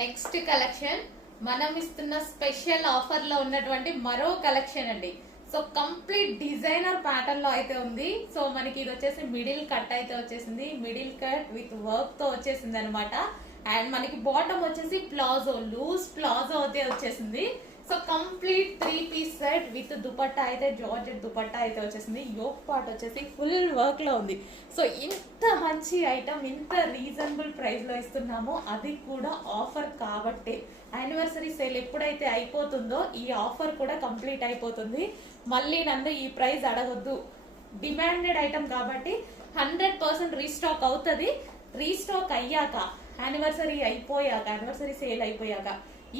Next collection మనం ఇస్తున్న special offer లో ఉన్నటువంటి మరో కలెక్షన్ అండి. సో కంప్లీట్ డిజైనర్ ప్యాటర్న్ లో అయితే ఉంది. సో మనకి ఇది వచ్చేసి మిడిల్ కట్ అయితే వచ్చేసింది, మిడిల్ కట్ విత్ వర్క్ తో వచ్చేసింది అనమాట. అండ్ మనకి బాటమ్ వచ్చేసి ప్లాజో, లూజ్ ప్లాజో అయితే వచ్చేసింది. So complete 3 piece set with dupatta అయితే జార్జెట్ దుపట్టా అయితే వచ్చేసింది. యోక్ పార్ట్ వచ్చేసి ఫుల్ వర్క్ లో ఉంది. సో ఇంత మంచి ఐటమ్ ఇంత రీజనబుల్ ప్రైస్ లో ఇస్తున్నామో, అది కూడా ఆఫర్ కాబట్టి యానివర్సరీ సేల్ ఎప్పుడైతే అయిపోతుందో ఈ ఆఫర్ కూడా కంప్లీట్ అయిపోతుంది. మళ్ళీ నన్ను ఈ ప్రైస్ అడగొద్దు, డిమాండెడ్ ఐటమ్ కాబట్టి 100% రీస్టాక్ అవుతుంది. రీస్టాక్ అయ్యాక యానివర్సరీ అయిపోయాక, యానివర్సరీ సేల్ అయిపోయాక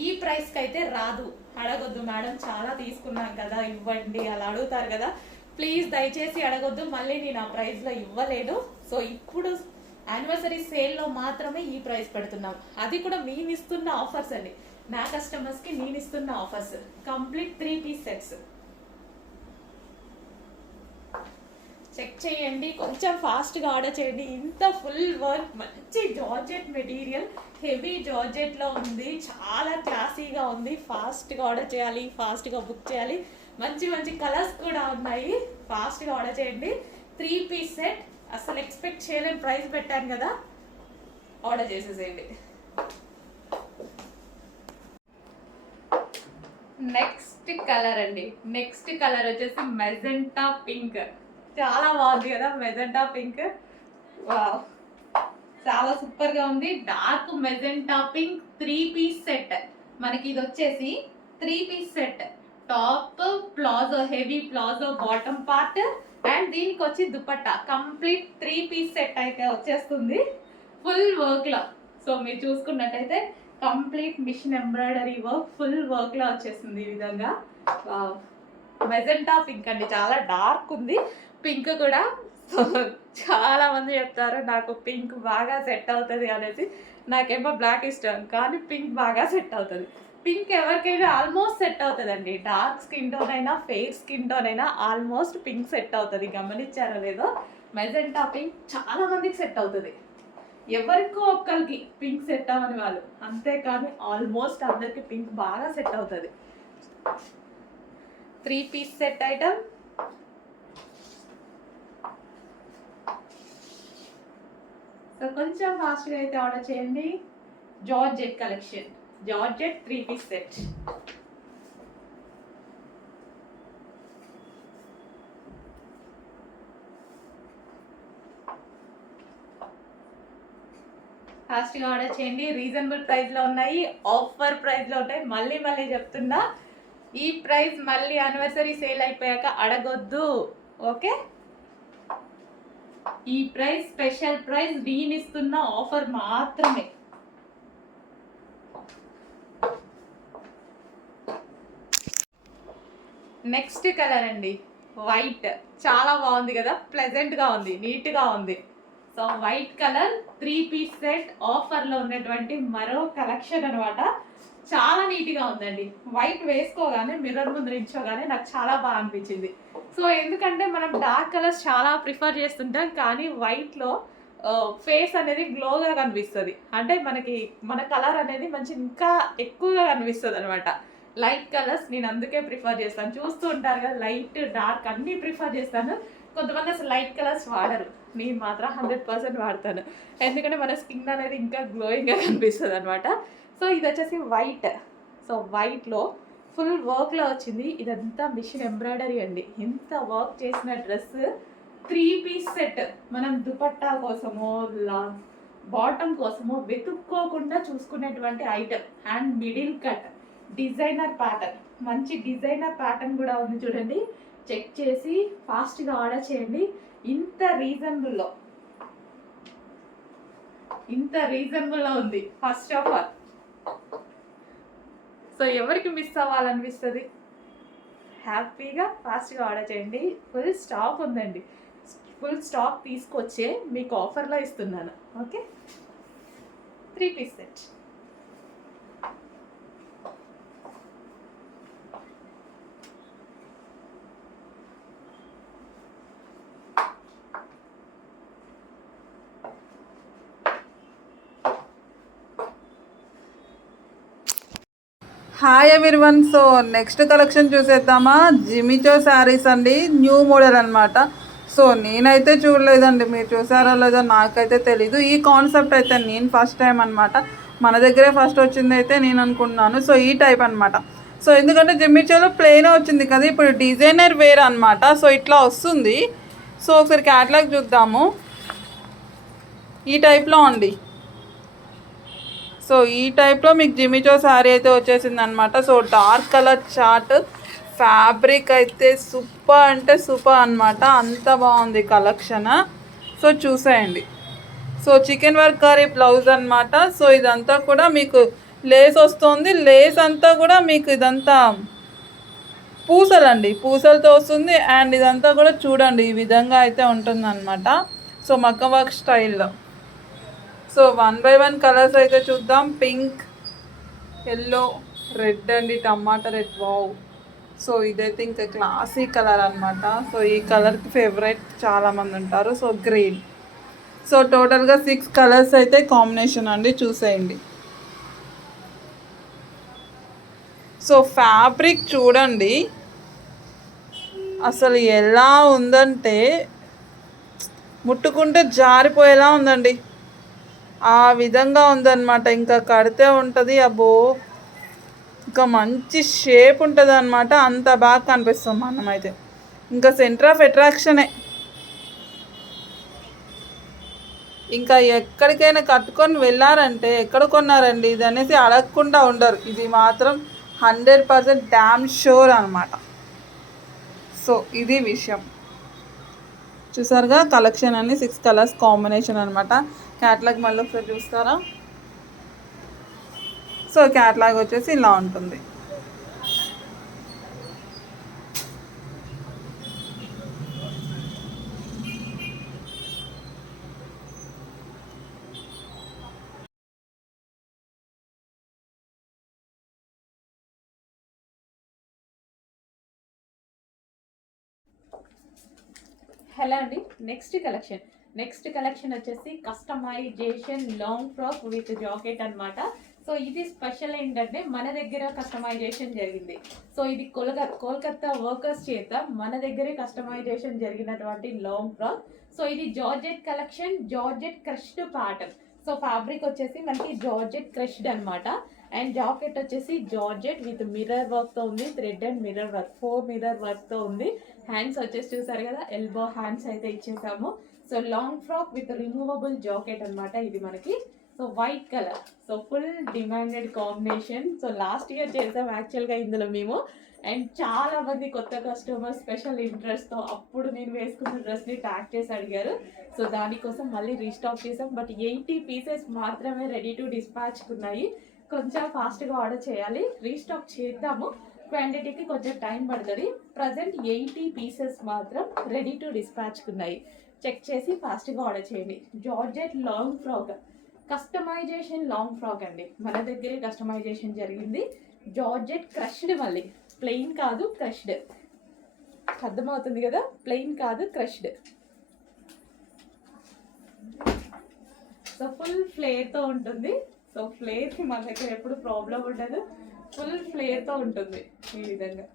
ఈ ప్రైస్ కి అయితే రాదు. అడగొద్దు మేడం, చాలా తీసుకున్నాం కదా ఇవ్వండి అలా అడుగుతారు కదా. ప్లీజ్ దయచేసి అడగొద్దు, మళ్ళీ నేను ఆ ప్రైస్ లో ఇవ్వలేను. సో ఇప్పుడు యానివర్సరీ సేల్ లో మాత్రమే ఈ ప్రైస్ పెడుతున్నాం. అది కూడా మేము ఇస్తున్న ఆఫర్స్ అండి, నా కస్టమర్స్ కి నేను ఇస్తున్న offers. Complete 3 piece sets. Check చేయండి, కొంచెం ఫాస్ట్గా ఆర్డర్ చేయండి. ఇంత ఫుల్ వర్క్, మంచి జార్జెట్ మెటీరియల్, హెవీ జార్జెట్లో ఉంది, చాలా క్లాసీగా ఉంది. ఫాస్ట్గా ఆర్డర్ చేయాలి, ఫాస్ట్గా బుక్ చేయాలి. మంచి మంచి కలర్స్ కూడా ఉన్నాయి. ఫాస్ట్గా ఆర్డర్ చేయండి. 3 పీస్ సెట్, అసలు ఎక్స్పెక్ట్ చేయలేని ప్రైస్ పెట్టాను కదా, ఆర్డర్ చేసేసేయండి. నెక్స్ట్ కలర్ అండి, నెక్స్ట్ కలర్ వచ్చేసి మెజెంటా పింక్. చాలా బాగుంది కదా మెజెంటా పింక్. వావ్, చాలా సూపర్ గా ఉంది. Dark magenta pink 3 piece set. మనకి ఇది వచ్చేసి 3 piece set. Top palazzo, heavy palazzo bottom part, and దీనికి వచ్చి దుపట్టా. కంప్లీట్ 3 పీస్ సెట్ అయితే వచ్చేస్తుంది ఫుల్ వర్క్ లో. సో మీరు చూసుకున్నట్టయితే complete machine embroidery work, full work లో వచ్చేస్తుంది ఈ విధంగా. మెజెంటా పింక్ అండి, చాలా డార్క్ ఉంది పింక్ కూడా. సో చాలా మంది చెప్తారు నాకు పింక్ బాగా సెట్ అవుతుంది అనేసి. నాకేమో బ్లాక్ ఇష్టం, కానీ పింక్ బాగా సెట్ అవుతుంది. పింక్ ఎవరికైనా ఆల్మోస్ట్ సెట్ అవుతుంది అండి. డార్క్ స్కిన్ టోన్ అయినా, ఫెయిర్ స్కిన్ టోన్ అయినా ఆల్మోస్ట్ పింక్ సెట్ అవుతుంది. గమనించారో లేదో, మెజెంటా పింక్ చాలా మందికి సెట్ అవుతుంది. ఎవరికో ఒక్కరికి పింక్ సెట్ అవ్వని వాళ్ళు, అంతేకాని ఆల్మోస్ట్ అందరికి పింక్ బాగా సెట్ అవుతుంది. 3 పీస్ సెట్ ఐటమ్. సో కొంచెం ఫాస్ట్గా అయితే ఆర్డర్ చేయండి. Georgette collection, georgette 3 piece set. ఫాస్ట్గా ఆర్డర్ చేయండి. రీజనబుల్ ప్రైస్లో ఉన్నాయి, ఆఫర్ ప్రైస్లో ఉంటాయి. మళ్ళీ మళ్ళీ చెప్తున్నా, ఈ ప్రైస్ మళ్ళీ యానివర్సరీ సేల్ అయిపోయాక అడగొద్దు, ఓకే? ఈ ప్రైస్ స్పెషల్ ప్రైస్, నేను ఇస్తున్న ఆఫర్ మాత్రమే. నెక్స్ట్ కలర్ అండి, వైట్. చాలా బాగుంది కదా, ప్లెజెంట్ గా ఉంది, నీట్ గా ఉంది. So white colour 3 piece set offer లో ఉన్నటువంటి మరో కలెక్షన్ అనమాట. చాలా నీట్ గా ఉందండి. వైట్ వేసుకోగానే, మిర్రర్ ముందు నిల్చోగానే నాకు చాలా బాగా అనిపించింది. సో ఎందుకంటే మనం డార్క్ కలర్స్ చాలా ప్రిఫర్ చేస్తుంటాం, కానీ వైట్లో ఫేస్ అనేది గ్లోగా కనిపిస్తుంది. అంటే మనకి మన కలర్ అనేది మంచి ఇంకా ఎక్కువగా కనిపిస్తుంది అనమాట. లైట్ కలర్స్ నేను అందుకే ప్రిఫర్ చేస్తాను. చూస్తూ ఉంటారు కదా, లైట్ డార్క్ అన్నీ ప్రిఫర్ చేస్తాను. కొంతమంది అసలు లైట్ కలర్స్ వాడరు, నేను మాత్రం 100% వాడతాను. ఎందుకంటే మన స్కిన్ అనేది ఇంకా గ్లోయింగ్గా కనిపిస్తుంది అనమాట. సో ఇది వచ్చేసి వైట్. సో వైట్లో ఫుల్ వర్క్లో వచ్చింది. ఇదంతా మిషన్ ఎంబ్రాయిడరీ అండి. ఎంత వర్క్ చేసిన డ్రెస్ 3 పీస్ సెట్. మనం దుపట్టా కోసమో బాటమ్ కోసమో వెతుక్కోకుండా చూసుకునేటువంటి item. And middle cut designer pattern, మంచి డిజైనర్ ప్యాటర్న్ కూడా ఉంది చూడండి. చెక్ చేసి ఫాస్ట్గా ఆర్డర్ చేయండి. ఇంత రీజనబుల్లో, ఇంత రీజనబుల్లో ఉంది. ఫస్ట్ ఆఫ్ ఆల్, సో ఎవరికి మిస్ అవ్వాలనిపిస్తుంది? హ్యాపీగా ఫాస్ట్గా ఆర్డర్ చేయండి. ఫుల్ స్టాక్ ఉందండి, ఫుల్ స్టాక్ తీసుకొచ్చే మీకు ఆఫర్లో ఇస్తున్నాను, okay? 3 piece set. Hi everyone. So next collection చూసేద్దామా. జిమిచో శారీస్ అండి, న్యూ మోడల్ అనమాట. సో నేనైతే చూడలేదండి, మీరు చూసారో లేదో నాకైతే తెలీదు. ఈ కాన్సెప్ట్ అయితే నేను ఫస్ట్ టైం అనమాట, మన దగ్గరే ఫస్ట్ వచ్చింది అయితే నేను అనుకుంటున్నాను. సో ఈ టైప్ అనమాట. సో ఎందుకంటే జిమిచోలో ప్లెయిన్ వచ్చింది కదా, ఇప్పుడు డిజైనర్ వేర్ అనమాట. సో ఇట్లా వస్తుంది. సో ఒకసారి క్యాటలాగ్ చూద్దాము. ఈ టైప్లో అండి. సో ఈ టైప్లో మీకు జిమిచో శారీ అయితే వచ్చేసింది అనమాట. So dark colour chart, fabric అయితే సూపర్ అంటే సూపర్ అనమాట. అంత బాగుంది కలెక్షన్. సో చూసేయండి. So chicken work curry blouse అనమాట. సో ఇదంతా కూడా మీకు లేస్ వస్తుంది. లేస్ అంతా కూడా మీకు ఇదంతా పూసలండి, పూసలతో వస్తుంది. అండ్ ఇదంతా కూడా చూడండి ఈ విధంగా అయితే ఉంటుంది అనమాట. సో మగ్గం వర్క్ స్టైల్లో. సో 1 by 1 కలర్స్ అయితే చూద్దాం. పింక్, ఎల్లో, రెడ్ అండి, టమాటా రెడ్. వావ్. సో ఇదైతే ఇంకా క్లాసీ కలర్ అనమాట. సో ఈ కలర్కి ఫేవరెట్ చాలామంది ఉంటారు. So green. సో టోటల్గా 6 కలర్స్ అయితే కాంబినేషన్ అండి, చూసేయండి. సో ఫ్యాబ్రిక్ చూడండి అసలు ఎలా ఉందంటే ముట్టుకుంటే జారిపోయేలా ఉందండి. ఆ విధంగా ఉందన్నమాట. ఇంకా కడితే ఉంటుంది, అబ్బో ఇంకా మంచి షేప్ ఉంటుంది అనమాట. అంత బాగా కనిపిస్తాం మనమైతే. ఇంకా సెంటర్ ఆఫ్ అట్రాక్షనే. ఇంకా ఎక్కడికైనా కట్టుకొని వెళ్ళారంటే ఎక్కడ కొన్నారండి ఇది అనేసి అడగకుండా ఉండరు. ఇది మాత్రం 100% డ్యామ్ షూర్ అనమాట. సో ఇది విషయం. చూసారుగా కలెక్షన్ అన్ని 6 కలర్స్ కాంబినేషన్ అనమాట. క్యాట్లాగ్ మళ్ళీ ఒకసారి చూస్తారా. సో క్యాట్లాగ్ వచ్చేసి ఇలా ఉంటుంది. హలో అండి. నెక్స్ట్ కలెక్షన్ వచ్చేసి customisation long frock with jacket అనమాట. సో ఇది స్పెషల్ ఏంటంటే మన దగ్గర కస్టమైజేషన్ జరిగింది. సో ఇది కోల్కత్తా వర్కర్స్ చేత మన దగ్గరే కస్టమైజేషన్ జరిగినటువంటి లాంగ్ ఫ్రాక్. సో ఇది georgette collection, georgette crushed pattern. So fabric వచ్చేసి మనకి జార్జెట్ క్రష్డ్ అనమాట. అండ్ జాకెట్ వచ్చేసి జార్జెట్ విత్ మిర్రర్ వర్క్తో ఉంది. Thread and mirror work, 4 mirror వర్క్తో ఉంది. హ్యాండ్స్ వచ్చేసి చూసారు కదా, ఎల్బో హ్యాండ్స్ అయితే ఇచ్చేసాము. So long frock with removable jacket అనమాట ఇది మనకి. So white colour, so full demanded combination. So last year చేసాం యాక్చువల్గా ఇందులో మేము. అండ్ చాలా మంది కొత్త కస్టమర్ స్పెషల్ ఇంట్రెస్ట్తో అప్పుడు నేను వేసుకున్న డ్రెస్ని ట్యాగ్ చేసి అడిగారు. సో దానికోసం మళ్ళీ రీస్టాక్ చేసాం. బట్ 80 పీసెస్ మాత్రమే రెడీ టు డిస్పాచ్కి ఉన్నాయి. కొంచెం ఫాస్ట్గా ఆర్డర్ చేయాలి. రీస్టాక్ చేద్దాము, క్వాంటిటీకి కొంచెం టైం పడుతుంది. ప్రజెంట్ 80 పీసెస్ మాత్రం రెడీ టు డిస్పాచ్కి ఉన్నాయి. చెక్ చేసి ఫాస్ట్గా ఆర్డర్ చేయండి. Georgette long frock, customisation long frock అండి. మన దగ్గరే కస్టమైజేషన్ జరిగింది. జార్జెట్ క్రష్డ్, మళ్ళీ ప్లెయిన్ కాదు, క్రష్డ్. అర్థమవుతుంది కదా, ప్లెయిన్ కాదు, క్రష్డ్. సో ఫుల్ ఫ్లేర్తో ఉంటుంది. సో ఫ్లేర్కి మన దగ్గర ఎప్పుడు ప్రాబ్లం ఉండదు, ఫుల్ ఫ్లేర్తో ఉంటుంది ఈ విధంగా.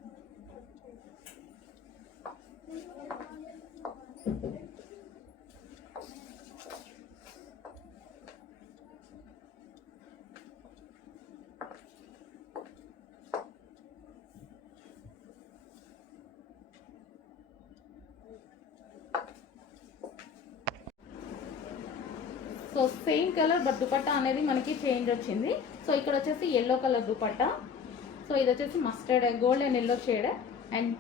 So same colour but dupatta అనేది మనకి చేంజ్ వచ్చింది. సో ఇక్కడ వచ్చేసి ఎల్లో కలర్ దుపట్టా. సో ఇది వచ్చేసి mustard gold and yellow shade. And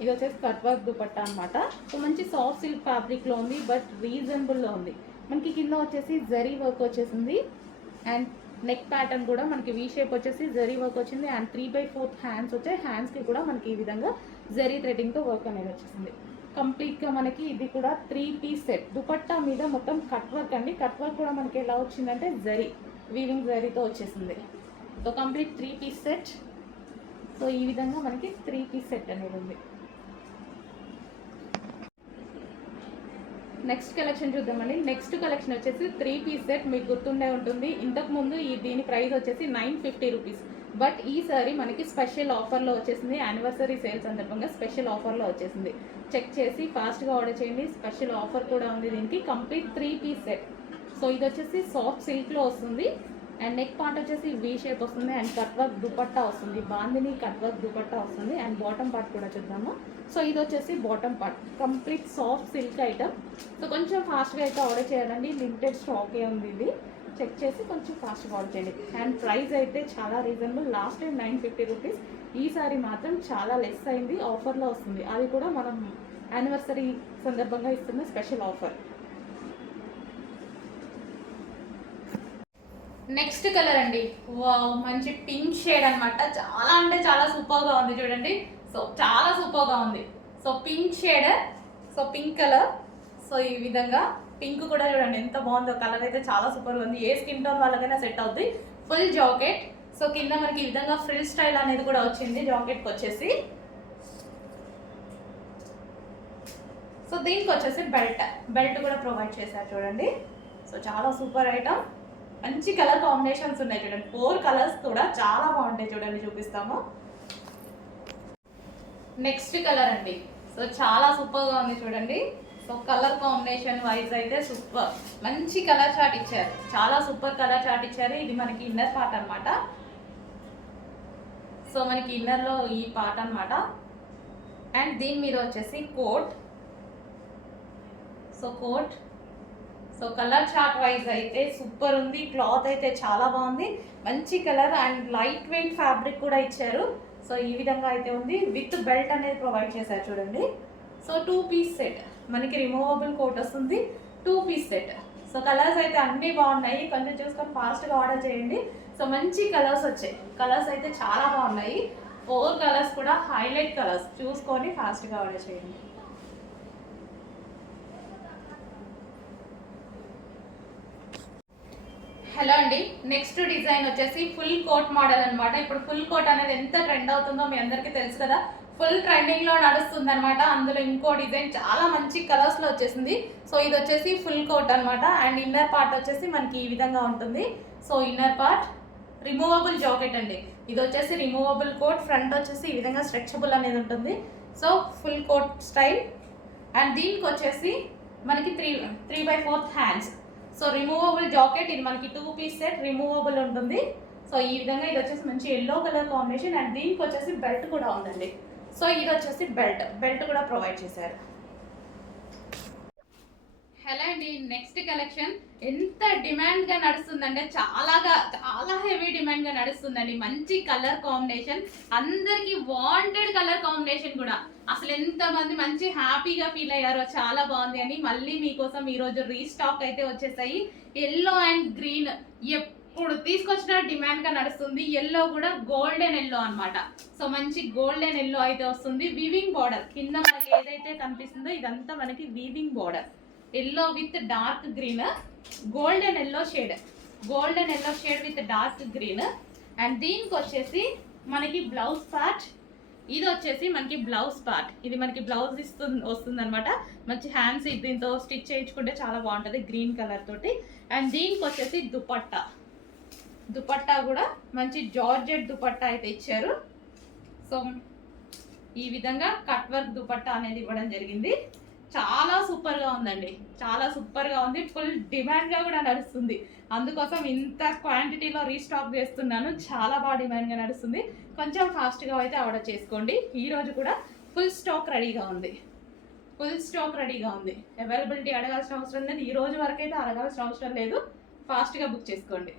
ఇది వచ్చేసి కట్ వర్క్ దుపట్టా అనమాట. సో మంచి సాఫ్ట్ సిల్క్ ఫ్యాబ్రిక్లో ఉంది, బట్ రీజనబుల్లో ఉంది. మనకి కింద వచ్చేసి జరీ వర్క్ వచ్చేసింది. అండ్ నెక్ ప్యాటర్న్ కూడా మనకి వీ షేప్ వచ్చేసి జరీ వర్క్ వచ్చింది. అండ్ 3/4 హ్యాండ్స్ వచ్చాయి. హ్యాండ్స్కి కూడా మనకి ఈ విధంగా జరీ థ్రెడ్డింగ్తో వర్క్ అనేది వచ్చేసింది. కంప్లీట్గా మనకి ఇది కూడా 3 పీస్ సెట్. దుపట్టా మీద మొత్తం కట్ వర్క్ అండి. కట్ వర్క్ కూడా మనకి ఎలా వచ్చిందంటే జరీ, వీవింగ్ జరీతో వచ్చేసింది. So complete 3 piece set. So ఈ విధంగా మనకి 3 పీస్ సెట్ అనేది ఉంది. నెక్స్ట్ కలెక్షన్ చూద్దామండి. నెక్స్ట్ కలెక్షన్ వచ్చేసి 3 పీస్ సెట్. మీకు గుర్తుండే ఉంటుంది, ఇంతకుముందు దీని ప్రైస్ వచ్చేసి 950 రూపీస్. బట్ ఈ సారీ మనకి స్పెషల్ ఆఫర్లో వచ్చేసింది, యానివర్సరీ సేల్ సందర్భంగా స్పెషల్ ఆఫర్లో వచ్చేసింది. చెక్ చేసి ఫాస్ట్గా ఆర్డర్ చేయండి. స్పెషల్ ఆఫర్ కూడా ఉంది దీనికి. Complete 3 piece set. సో ఇది వచ్చేసి సాఫ్ట్ సిల్క్లో వస్తుంది అండ్ నెక్ పార్ట్ వచ్చేసి వీ షేప్ వస్తుంది అండ్ కట్ వర్క్ దుపట్టా వస్తుంది. బాందిని కట్ వర్క్ దుపట్టా వస్తుంది అండ్ బాటమ్ పార్ట్ కూడా చూద్దాము. సో ఇది వచ్చేసి bottom part, complete soft silk item. So కొంచెం ఫాస్ట్గా అయితే ఆర్డర్ చేయాలండి, లిమిటెడ్ స్టాకే ఉంది ఇది. చెక్ చేసి కొంచెం ఫాస్ట్గా ఆర్డర్ చేయండి. అండ్ ప్రైస్ అయితే చాలా రీజనబుల్. లాస్ట్ టైం 950 రూపీస్, ఈసారి మాత్రం చాలా లెస్ అయింది, ఆఫర్లో వస్తుంది. అది కూడా మనం యానివర్సరీ సందర్భంగా ఇస్తున్న స్పెషల్ ఆఫర్. నెక్స్ట్ కలర్ అండి, వావ్, మంచి పింక్ షేడ్ అనమాట. చాలా అంటే చాలా సూపర్గా ఉంది చూడండి. సో చాలా సూపర్గా ఉంది. So pink shade, so pink colour. So ఈ విధంగా పింక్ కూడా చూడండి ఎంత బాగుందో. కలర్ అయితే చాలా సూపర్గా ఉంది. ఏ స్కిన్ టోన్ వాళ్ళకైనా సెట్ అవుతుంది. Full jacket. సో కింద మనకి ఈ విధంగా ఫ్రిల్ స్టైల్ అనేది కూడా వచ్చింది జాకెట్కి వచ్చేసి. సో దీనికి వచ్చేసి బెల్ట్ కూడా ప్రొవైడ్ చేశారు చూడండి. సో చాలా సూపర్ ఐటమ్. మంచి కలర్ కాంబినేషన్స్ ఉన్నాయి చూడండి. 4 కలర్స్ కూడా చాలా బాగుంటాయి చూడండి, చూపిస్తాము. నెక్స్ట్ కలర్ అండి, సో చాలా సూపర్గా ఉంది చూడండి. సో కలర్ కాంబినేషన్ వైజ్ అయితే సూపర్. మంచి కలర్ చార్ట్ ఇచ్చారు, చాలా సూపర్ కలర్ చార్ట్ ఇచ్చారు. ఇది మనకి ఇన్నర్ పార్ట్ అనమాట. సో మనకి ఇన్నర్లో ఈ పార్ట్ అనమాట. అండ్ దీని మీద వచ్చేసి coat. So coat. So colour chart wise అయితే సూపర్ ఉంది. క్లాత్ అయితే చాలా బాగుంది, మంచి colour and light weight fabric కూడా ఇచ్చారు. సో ఈ విధంగా అయితే ఉంది. విత్ బెల్ట్ అనేది ప్రొవైడ్ చేశారు చూడండి. సో 2 పీస్ సెట్, మనకి రిమూవబుల్ కోట్ వస్తుంది. 2 పీస్ సెట్. సో కలర్స్ అయితే అన్నీ బాగున్నాయి, కొంచెం చూసుకొని ఫాస్ట్గా ఆర్డర్ చేయండి. సో మంచి కలర్స్ వచ్చాయి, కలర్స్ అయితే చాలా బాగున్నాయి. 4 కలర్స్ కూడా హైలైట్ కలర్స్, చూసుకొని ఫాస్ట్గా ఆర్డర్ చేయండి. హలో అండి, నెక్స్ట్ డిజైన్ వచ్చేసి ఫుల్ కోట్ మోడల్ అనమాట. ఇప్పుడు ఫుల్ కోట్ అనేది ఎంత ట్రెండ్ అవుతుందో మీ అందరికీ తెలుసు కదా. ఫుల్ ట్రెండింగ్లో నడుస్తుంది అనమాట. అందులో ఇంకో డిజైన్ చాలా మంచి కలర్స్లో వచ్చేసింది. సో ఇది వచ్చేసి ఫుల్ కోట్ అనమాట. అండ్ ఇన్నర్ పార్ట్ వచ్చేసి మనకి ఈ విధంగా ఉంటుంది. So inner part removable jacket అండి. ఇది వచ్చేసి రిమూవబుల్ కోట్. ఫ్రంట్ వచ్చేసి ఈ విధంగా స్ట్రెచబుల్ అనేది ఉంటుంది. So full coat style. And దీనికి వచ్చేసి మనకి 3/4 హ్యాండ్స్. So removable jacket. ఇది మనకి 2 పీస్ సెట్, రిమూవబుల్ ఉంటుంది. సో ఈ విధంగా ఇది వచ్చేసి మంచి ఎల్లో కలర్ కాంబినేషన్. అండ్ దీనికి వచ్చేసి బెల్ట్ కూడా ఉందండి. సో ఇది వచ్చేసి బెల్ట్ కూడా ప్రొవైడ్ చేశారు. హలో అండి, నెక్స్ట్ కలెక్షన్ ఎంత డిమాండ్గా నడుస్తుందంటే చాలా హెవీ డిమాండ్గా నడుస్తుందండి. మంచి కలర్ కాంబినేషన్, అందరికీ వాంటెడ్ కలర్ కాంబినేషన్ కూడా. అసలు ఎంతమంది మంచి హ్యాపీగా ఫీల్ అయ్యారో, చాలా బాగుంది అని. మళ్ళీ మీకోసం ఈరోజు రీస్టాక్ అయితే వచ్చేసాయి. ఎల్లో అండ్ గ్రీన్ ఎప్పుడు తీసుకొచ్చిన డిమాండ్గా నడుస్తుంది. ఎల్లో కూడా గోల్డెన్ ఎల్లో అనమాట. సో మంచి గోల్డెన్ ఎల్లో అయితే వస్తుంది. వీవింగ్ బార్డర్ కింద మనకి ఏదైతే కనిపిస్తుందో ఇదంతా మనకి weaving border. Yellow with dark green, golden yellow shade with dark green. And దీనికి వచ్చేసి మనకి బ్లౌజ్ పార్ట్. ఇది వచ్చేసి మనకి బ్లౌజ్ పార్ట్. ఇది మనకి బ్లౌజ్ వస్తుంది అనమాట. మంచి హ్యాండ్స్ దీంతో స్టిచ్ చేయించుకుంటే చాలా బాగుంటుంది గ్రీన్ కలర్ తోటి. అండ్ దీనికి వచ్చేసి దుపట్టా కూడా మంచి జార్జెట్ దుపట్టా అయితే ఇచ్చారు. సో ఈ విధంగా కట్ వర్క్ దుపట్టా అనేది ఇవ్వడం జరిగింది. చాలా సూపర్గా ఉందండి, చాలా సూపర్గా ఉంది. ఫుల్ డిమాండ్గా కూడా నడుస్తుంది. అందుకోసం ఇంత క్వాంటిటీలో రీస్టాక్ చేస్తున్నాను. చాలా బాగా డిమాండ్గా నడుస్తుంది. కొంచెం ఫాస్ట్గా అయితే ఆర్డర్ చేసుకోండి. ఈరోజు కూడా ఫుల్ స్టాక్ రెడీగా ఉంది. అవైలబిలిటీ అడగాల్సిన అవసరం లేదు. ఈ రోజు వరకు అయితే అడగాల్సిన అవసరం లేదు. ఫాస్ట్గా బుక్ చేసుకోండి.